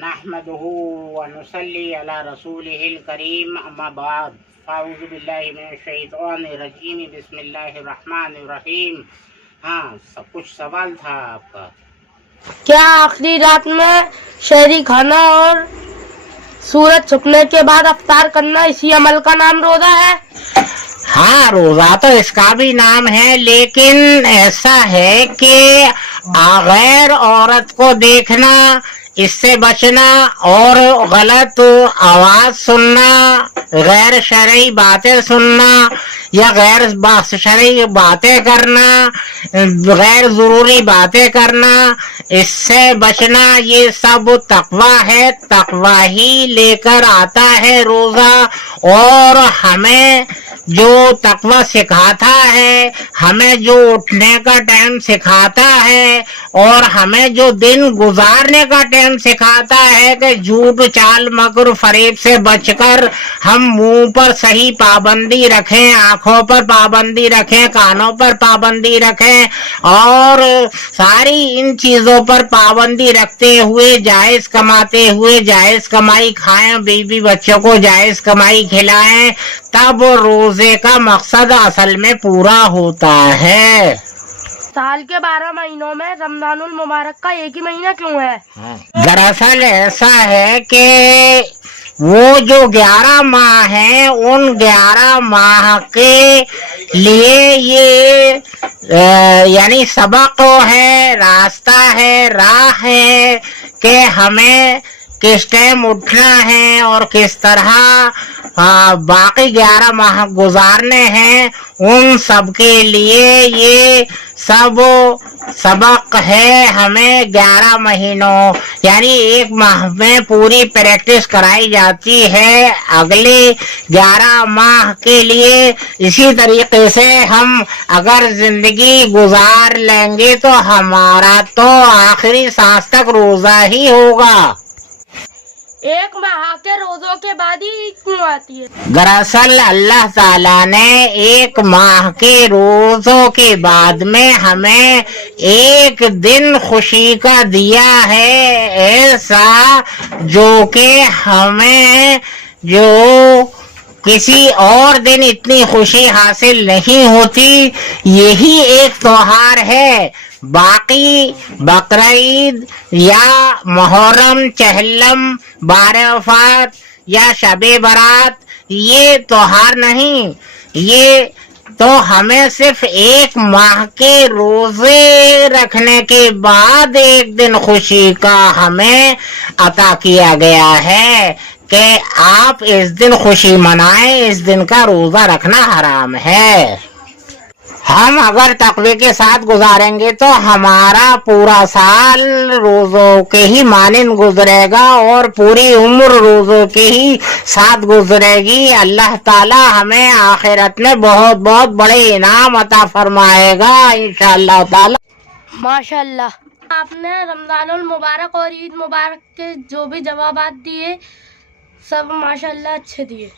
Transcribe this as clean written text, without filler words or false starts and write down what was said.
نحمده ونصلي على رسوله الكريم اما بعد اعوذ باللہ من الشیطان الرجیم بسم اللہ الرحمن الرحیم۔ ہاں سب کچھ سوال تھا آپ کا۔ کیا آخری رات میں شہری کھانا اور سورج چھپنے کے بعد افطار کرنا اسی عمل کا نام روزہ ہے؟ ہاں روزہ تو اس کا بھی نام ہے، لیکن ایسا ہے کہ غیر عورت کو دیکھنا، اس سے بچنا اور غلط آواز سننا، غیر شرعی باتیں سننا یا غیر شرعی باتیں کرنا، غیر ضروری باتیں کرنا، اس سے بچنا، یہ سب تقویٰ ہے۔ تقویٰ ہی لے کر آتا ہے روزہ، اور ہمیں جو تقویٰ سکھاتا ہے، ہمیں جو اٹھنے کا ٹائم سکھاتا ہے، اور ہمیں جو دن گزارنے کا ٹائم سکھاتا ہے کہ جھوٹ چال مکر فریب سے بچ کر ہم منہ پر صحیح پابندی رکھیں، آنکھوں پر پابندی رکھیں، کانوں پر پابندی رکھیں، اور ساری ان چیزوں پر پابندی رکھتے ہوئے جائز کماتے ہوئے جائز کمائی کھائیں، بیوی بچوں کو جائز کمائی کھلائیں، تب روزے کا مقصد اصل میں پورا ہوتا ہے۔ سال کے 12 مہینوں میں رمضان المبارک کا ایک ہی مہینہ کیوں ہے؟ دراصل ایسا ہے کہ وہ جو 11 ماہ ہیں، ان 11 ماہ کے لیے یہ یعنی سبق ہے، راستہ ہے، راہ ہے کہ ہمیں کس ٹائم اٹھنا ہے اور کس طرح باقی 11 ماہ گزارنے ہیں، ان سب کے لیے یہ سب سبق ہے۔ ہمیں 11 مہینوں یعنی ایک ماہ میں پوری پریکٹس کرائی جاتی ہے اگلے 11 ماہ کے لیے۔ اسی طریقے سے ہم اگر زندگی گزار لیں گے تو ہمارا تو آخری سانس تک روزہ ہی ہوگا۔ ایک ماہ کے روزوں کے بعد ہی عید کیوں آتی ہے؟ دراصل اللہ تعالیٰ نے ایک ماہ کے روزوں کے بعد میں ہمیں ایک دن خوشی کا دیا ہے، ایسا جو کہ ہمیں جو کسی اور دن اتنی خوشی حاصل نہیں ہوتی۔ یہی ایک تہوار ہے۔ باقی بقرعید یا محرم، چہلم، 12 وفات یا شب برات یہ تہوار نہیں، یہ تو ہمیں صرف ایک ماہ کے روزے رکھنے کے بعد ایک دن خوشی کا ہمیں عطا کیا گیا ہے کہ آپ اس دن خوشی منائیں، اس دن کا روزہ رکھنا حرام ہے۔ ہم اگر تقوی کے ساتھ گزاریں گے تو ہمارا پورا سال روزوں کے ہی مانند گزرے گا اور پوری عمر روزوں کے ہی ساتھ گزرے گی۔ اللہ تعالی ہمیں آخرت میں بہت بہت بڑے انعام عطا فرمائے گا انشاءاللہ تعالی۔ ماشاءاللہ، آپ نے رمضان المبارک اور عید مبارک کے جو بھی جوابات دیے سب ماشاءاللہ اچھے دیے۔